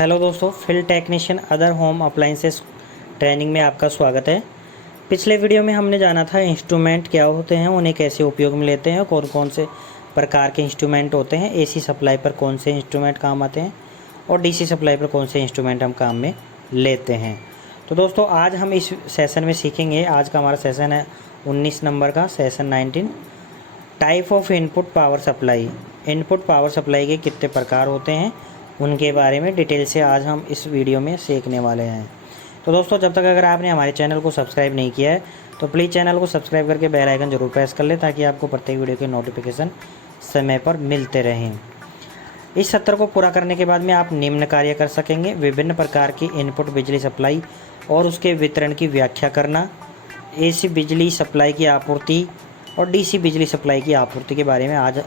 Hello दोस्तों, field technician other home appliances training में आपका स्वागत है। पिछले वीडियो में हमने जाना था इंस्ट्रूमेंट क्या होते हैं, उन्हें कैसे उपयोग में लेते हैं, कौन कौन से प्रकार के इंस्ट्रूमेंट होते हैं, एसी सप्लाई पर कौन से इंस्ट्रूमेंट काम आते हैं और डीसी सप्लाई पर कौन से इंस्ट्रूमेंट हम काम में लेते हैं। तो दोस्तों आज हम इस सेशन में सीखेंगे। आज का हमारा सेशन है 19 नंबर का, session 19, type of input power supply. Input power supply के कितने प्रकार होते हैं उनके बारे में डिटेल से आज हम इस वीडियो में सीखने वाले हैं। तो दोस्तों जब तक अगर आपने हमारे चैनल को सब्सक्राइब नहीं किया है तो प्लीज़ चैनल को सब्सक्राइब करके बेल आइकन जरूर प्रेस कर लें ताकि आपको प्रत्येक वीडियो के नोटिफिकेशन समय पर मिलते रहें। इस सत्र को पूरा करने के बाद में आप निम्न कार्य कर सकेंगे: विभिन्न प्रकार की इनपुट बिजली सप्लाई और उसके वितरण की व्याख्या करना, एसी बिजली सप्लाई की आपूर्ति और डीसी बिजली सप्लाई की आपूर्ति के बारे में आज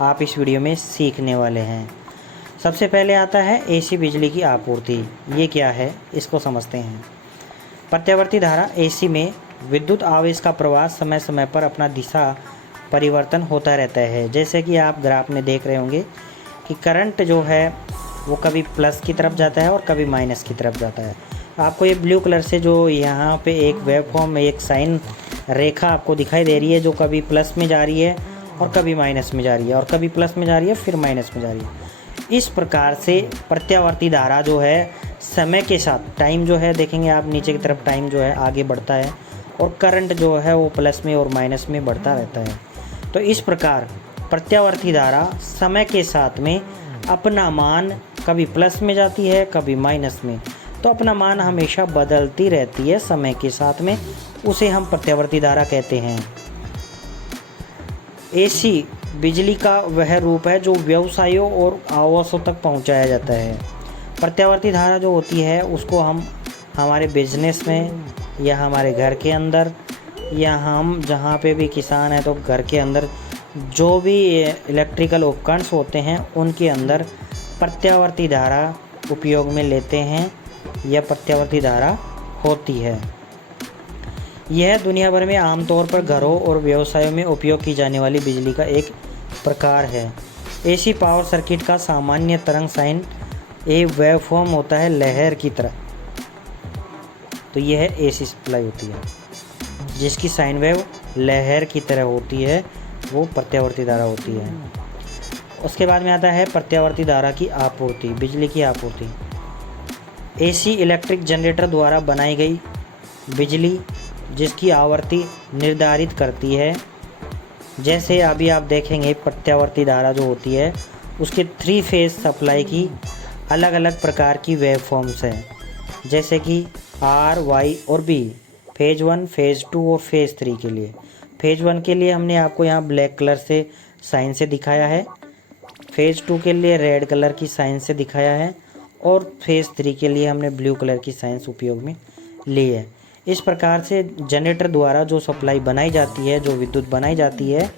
आप इस वीडियो में सीखने वाले हैं। सबसे पहले आता है एसी बिजली की आपूर्ति। ये क्या है इसको समझते हैं। प्रत्यावर्ती धारा एसी में विद्युत आवेश का प्रवाह समय समय पर अपना दिशा परिवर्तन होता रहता है। जैसे कि आप ग्राफ में देख रहे होंगे कि करंट जो है वो कभी प्लस की तरफ जाता है और कभी माइनस की तरफ जाता है। आपको ये ब्लू कलर से जो यहाँ पे एक वेव फॉर्म, एक साइन रेखा आपको दिखाई दे रही है जो कभी प्लस में जा रही है और कभी माइनस में जा रही है और कभी प्लस में जा रही है फिर माइनस में जा रही है। इस प्रकार से प्रत्यावर्ती धारा जो है समय के साथ, टाइम जो है देखेंगे आप नीचे की तरफ, टाइम जो है आगे बढ़ता है और करंट जो है वो प्लस में और माइनस में बढ़ता रहता है। तो इस प्रकार प्रत्यावर्ती धारा समय के साथ में अपना मान कभी प्लस में जाती है कभी माइनस में, तो अपना मान हमेशा बदलती रहती है समय के साथ में, उसे हम प्रत्यावर्ती धारा कहते हैं। एसी बिजली का वह रूप है जो व्यवसायों और आवासों तक पहुंचाया जाता है। प्रत्यावर्ती धारा जो होती है उसको हम हमारे बिजनेस में या हमारे घर के अंदर या हम जहाँ पे भी किसान है तो घर के अंदर जो भी इलेक्ट्रिकल उपकरण होते हैं उनके अंदर प्रत्यावर्ती धारा उपयोग में लेते हैं या प्रत्यावर्ती धारा होती है। यह दुनिया भर में आमतौर पर घरों और व्यवसायों में उपयोग की जाने वाली बिजली का एक प्रकार है। एसी पावर सर्किट का सामान्य तरंग साइन एक वेव फॉर्म होता है लहर की तरह। तो यह एसी सप्लाई होती है जिसकी साइन वेव लहर की तरह होती है, वो प्रत्यावर्ती धारा होती है। उसके बाद में आता है प्रत्यावर्ती धारा की आपूर्ति, बिजली की आपूर्ति। एसी इलेक्ट्रिक जनरेटर द्वारा बनाई गई बिजली जिसकी आवृत्ति निर्धारित करती है। जैसे अभी आप देखेंगे प्रत्यावर्ती धारा जो होती है उसके 3 फेज सप्लाई की अलग अलग प्रकार की वेव फॉर्म्स हैं, जैसे कि आर, वाई और बी। फेज 1, फेज 2 और फेज 3 के लिए। फेज 1 के लिए हमने आपको यहाँ ब्लैक कलर से साइन से दिखाया है, फेज 2 के लिए रेड कलर की साइन से दिखाया है और फेज 3 के लिए हमने ब्लू कलर की साइंस उपयोग में ली है। इस प्रकार से जनरेटर द्वारा जो सप्लाई बनाई जाती है, जो विद्युत बनाई जाती है,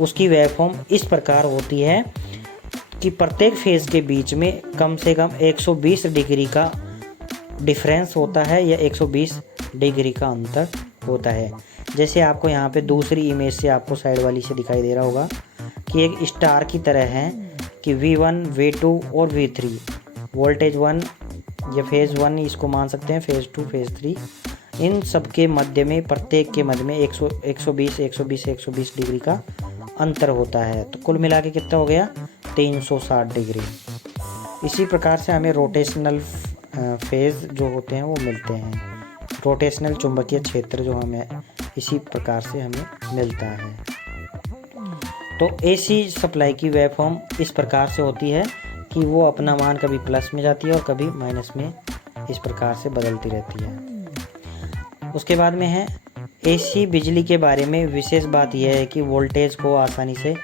उसकी वेवफॉर्म इस प्रकार होती है कि प्रत्येक फेज के बीच में कम से कम 120 डिग्री का डिफरेंस होता है या 120 डिग्री का अंतर होता है। जैसे आपको यहाँ पे दूसरी इमेज से आपको साइड वाली से दिखाई दे रहा होगा कि एक स्टार की तरह है कि V1, V2 और V3 वोल्टेज 1 या फेज़ 1 इसको मान सकते हैं, फेज़ 2, फेज़ 3, इन सब के मध्य में, प्रत्येक के मध्य में 120 डिग्री का अंतर होता है। तो कुल मिला के कितना हो गया? 360 डिग्री। इसी प्रकार से हमें रोटेशनल फेज़ जो होते हैं वो मिलते हैं, रोटेशनल चुंबकीय क्षेत्र जो हमें इसी प्रकार से हमें मिलता है। तो एसी सप्लाई की वेवफॉर्म इस प्रकार से होती है कि वो अपना मान कभी प्लस में जाती है और कभी माइनस में, इस प्रकार से बदलती रहती है। उसके बाद में है एसी बिजली के बारे में विशेष बात यह है कि वोल्टेज को आसानी से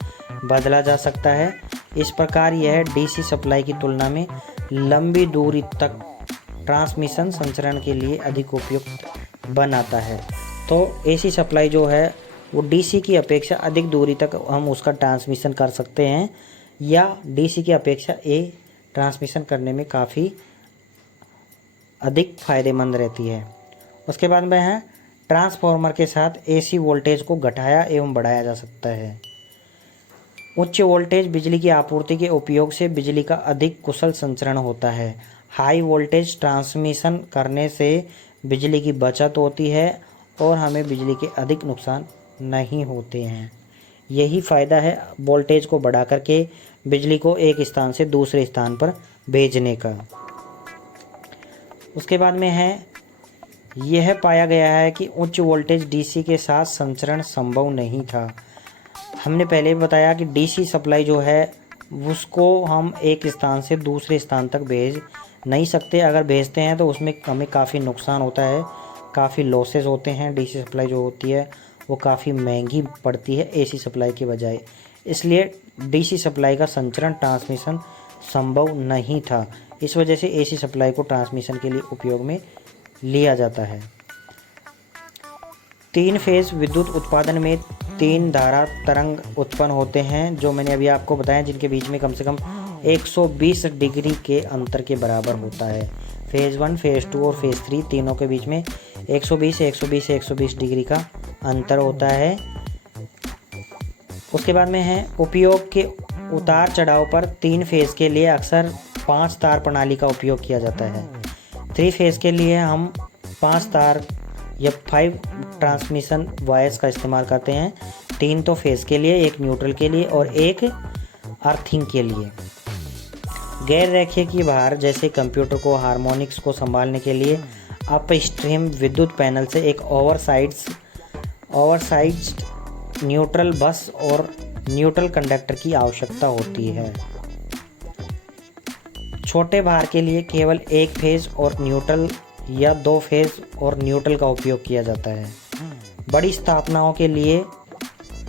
बदला जा सकता है। इस प्रकार यह डीसी सप्लाई की तुलना में लंबी दूरी तक ट्रांसमिशन संचरण के लिए अधिक उपयुक्त बनाता है। तो एसी सप्लाई जो है वो डीसी की अपेक्षा अधिक दूरी तक हम उसका ट्रांसमिशन कर सकते हैं या डीसी की अपेक्षा ये ट्रांसमिशन करने में काफ़ी अधिक फ़ायदेमंद रहती है। उसके बाद में है ट्रांसफार्मर के साथ एसी वोल्टेज को घटाया एवं बढ़ाया जा सकता है। उच्च वोल्टेज बिजली की आपूर्ति के उपयोग से बिजली का अधिक कुशल संचरण होता है। हाई वोल्टेज ट्रांसमिशन करने से बिजली की बचत होती है और हमें बिजली के अधिक नुकसान नहीं होते हैं। यही फ़ायदा है वोल्टेज को बढ़ा करके बिजली को एक स्थान से दूसरे स्थान पर भेजने का। उसके बाद में है, यह पाया गया है कि उच्च वोल्टेज डीसी के साथ संचरण संभव नहीं था। हमने पहले बताया कि डीसी सप्लाई जो है उसको हम एक स्थान से दूसरे स्थान तक भेज नहीं सकते। अगर भेजते हैं तो उसमें हमें काफ़ी नुकसान होता है, काफ़ी लॉसेस होते हैं। डीसी सप्लाई जो होती है वो काफ़ी महंगी पड़ती है एसी सप्लाई के बजाय, इसलिए डीसी सप्लाई का संचरण ट्रांसमिशन संभव नहीं था। इस वजह से एसी सप्लाई को ट्रांसमिशन के लिए उपयोग में लिया जाता है। 3 फेज़ विद्युत उत्पादन में 3 धारा तरंग उत्पन्न होते हैं, जो मैंने अभी आपको बताया, जिनके बीच में कम से कम 120 डिग्री के अंतर के बराबर होता है। फेज़ 1, फेज़ 2 और फेज़ 3 तीनों के बीच में 120 डिग्री का अंतर होता है। उसके बाद में है, उपयोग के उतार चढ़ाव पर 3 फेज़ के लिए अक्सर 5 तार प्रणाली का उपयोग किया जाता है। 3 फेज़ के लिए हम 5 तार या 5 ट्रांसमिशन वायर्स का इस्तेमाल करते हैं। 3 तो फेज़ के लिए, 1 न्यूट्रल के लिए और 1 अर्थिंग के लिए। गैर रेखीय भार जैसे कंप्यूटर को हार्मोनिक्स को संभालने के लिए अपस्ट्रीम विद्युत पैनल से एक ओवरसाइज्ड न्यूट्रल बस और न्यूट्रल कंडक्टर की आवश्यकता होती है। छोटे भार के लिए केवल 1 फेज़ और न्यूट्रल या 2 फेज़ और न्यूट्रल का उपयोग किया जाता है। बड़ी स्थापनाओं के लिए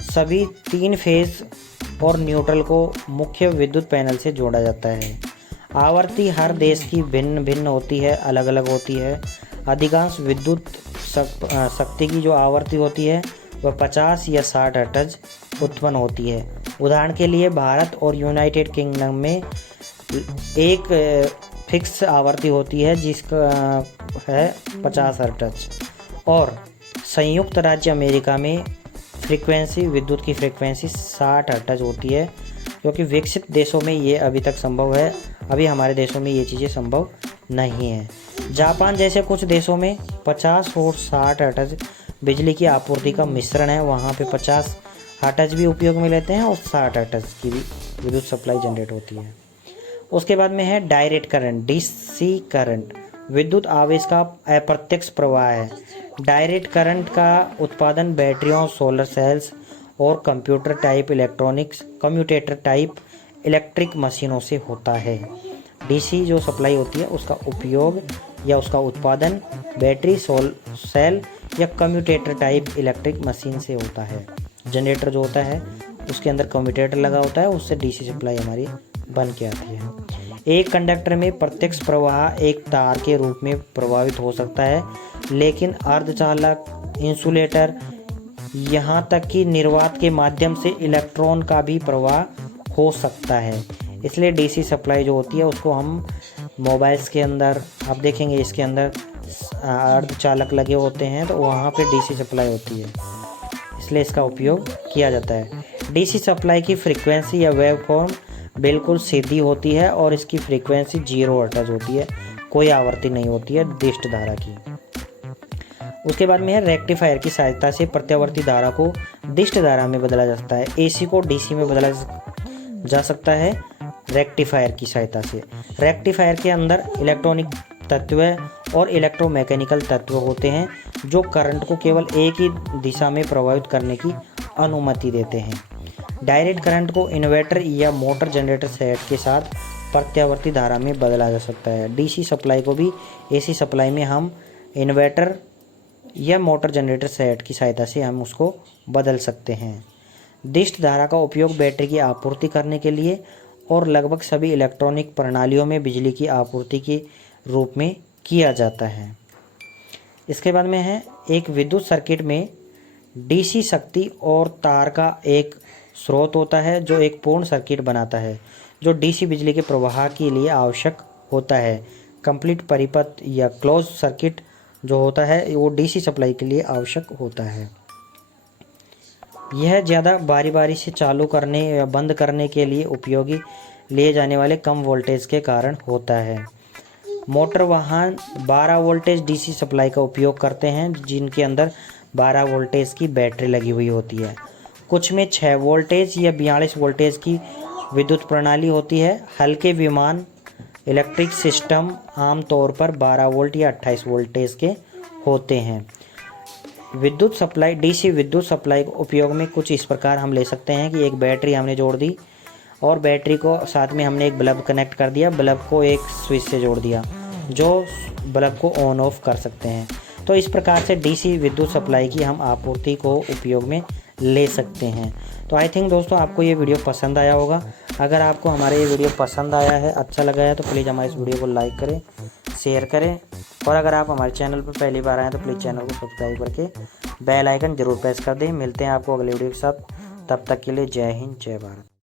सभी 3 फेज़ और न्यूट्रल को मुख्य विद्युत पैनल से जोड़ा जाता है। आवृत्ति हर देश की भिन्न भिन्न होती है, अलग अलग होती है। अधिकांश विद्युत शक्ति की जो आवृत्ति होती है वह 50 या 60 हर्ट्ज उत्पन्न होती है। उदाहरण के लिए भारत और यूनाइटेड किंगडम में एक फिक्स आवृत्ति होती है जिसका है 50 हर्ट्ज, और संयुक्त राज्य अमेरिका में विद्युत की फ्रीक्वेंसी 60 हर्ट्ज होती है, क्योंकि विकसित देशों में ये अभी तक संभव है। अभी हमारे देशों में ये चीज़ें संभव नहीं है। जापान जैसे कुछ देशों में 50 और 60 हर्ट्ज बिजली की आपूर्ति का मिश्रण है। वहाँ पे 50 हर्ट्ज भी उपयोग में लेते हैं और 60 हर्ट्ज की भी विद्युत सप्लाई जनरेट होती है। उसके बाद में है डायरेक्ट करंट, डीसी करंट। विद्युत आवेश का अप्रत्यक्ष प्रवाह है। डायरेक्ट करंट का उत्पादन बैटरियों, सोलर सेल्स और कम्यूटेटर टाइप इलेक्ट्रिक मशीनों से होता है। डीसी जो सप्लाई होती है उसका उपयोग या उसका उत्पादन बैटरी, सेल या कम्यूटेटर टाइप इलेक्ट्रिक मशीन से होता है। जनरेटर जो होता है उसके अंदर कम्यूटेटर लगा होता है, उससे डीसी सप्लाई हमारी बन के आती है। एक कंडक्टर में प्रत्यक्ष प्रवाह एक तार के रूप में प्रभावित हो सकता है, लेकिन अर्धचालक, इंसुलेटर, यहाँ तक कि निर्वात के माध्यम से इलेक्ट्रॉन का भी प्रवाह हो सकता है। इसलिए डीसी सप्लाई जो होती है उसको हम मोबाइल्स के अंदर, आप देखेंगे इसके अंदर अर्धचालक लगे होते हैं तो वहाँ पे डीसी सप्लाई होती है, इसलिए इसका उपयोग किया जाता है। डीसी सप्लाई की फ्रीक्वेंसी या वेवफॉर्म बिल्कुल सीधी होती है और इसकी फ्रीक्वेंसी 0 हर्ट्ज होती है, कोई आवृत्ति नहीं होती है दिष्ट धारा की। उसके बाद में है रेक्टिफायर की सहायता से प्रत्यावर्ती धारा को दिष्ट धारा में बदला जा सकता है। एसी को डीसी में बदला जा सकता है रेक्टिफायर की सहायता से। रेक्टिफायर के अंदर इलेक्ट्रॉनिक तत्व और इलेक्ट्रोमैकेनिकल तत्व होते हैं जो करंट को केवल एक ही दिशा में प्रभावित करने की अनुमति देते हैं। डायरेक्ट करंट को इन्वर्टर या मोटर जनरेटर सेट के साथ प्रत्यावर्ती धारा में बदला जा सकता है। डीसी सप्लाई को भी एसी सप्लाई में हम इन्वर्टर या मोटर जनरेटर सेट की सहायता से हम उसको बदल सकते हैं। दिष्ट धारा का उपयोग बैटरी की आपूर्ति करने के लिए और लगभग सभी इलेक्ट्रॉनिक प्रणालियों में बिजली की आपूर्ति के रूप में किया जाता है। इसके बाद में है, एक विद्युत सर्किट में डीसी शक्ति और तार का एक स्रोत होता है जो एक पूर्ण सर्किट बनाता है, जो डीसी बिजली के प्रवाह के लिए आवश्यक होता है। कंप्लीट परिपथ या क्लोज सर्किट जो होता है वो डीसी सप्लाई के लिए आवश्यक होता है। यह ज़्यादा बारी बारी से चालू करने या बंद करने के लिए उपयोगी लिए जाने वाले कम वोल्टेज के कारण होता है। मोटर वाहन 12 वोल्टेज डीसी सप्लाई का उपयोग करते हैं, जिनके अंदर 12 वोल्टेज की बैटरी लगी हुई होती है। कुछ में 6 वोल्टेज या 42 वोल्टेज की विद्युत प्रणाली होती है। हल्के विमान इलेक्ट्रिक सिस्टम आमतौर पर 12 वोल्ट या 28 वोल्टेज के होते हैं। विद्युत सप्लाई, डीसी विद्युत सप्लाई उपयोग में कुछ इस प्रकार हम ले सकते हैं कि एक बैटरी हमने जोड़ दी और बैटरी को साथ में हमने एक बल्ब कनेक्ट कर दिया, बल्ब को एक स्विच से जोड़ दिया जो बल्ब को ऑन ऑफ कर सकते हैं। तो इस प्रकार से डीसी विद्युत सप्लाई की हम आपूर्ति को उपयोग में ले सकते हैं। तो आई थिंक दोस्तों आपको ये वीडियो पसंद आया होगा। अगर आपको हमारा ये वीडियो पसंद आया है, अच्छा लगा है, तो प्लीज़ हमारे इस वीडियो को लाइक करें, शेयर करें और अगर आप हमारे चैनल पर पहली बार आए तो प्लीज़ चैनल को सब्सक्राइब करके बेल आइकन जरूर प्रेस कर दें। मिलते हैं आपको अगले वीडियो के साथ, तब तक के लिए जय हिंद जय भारत।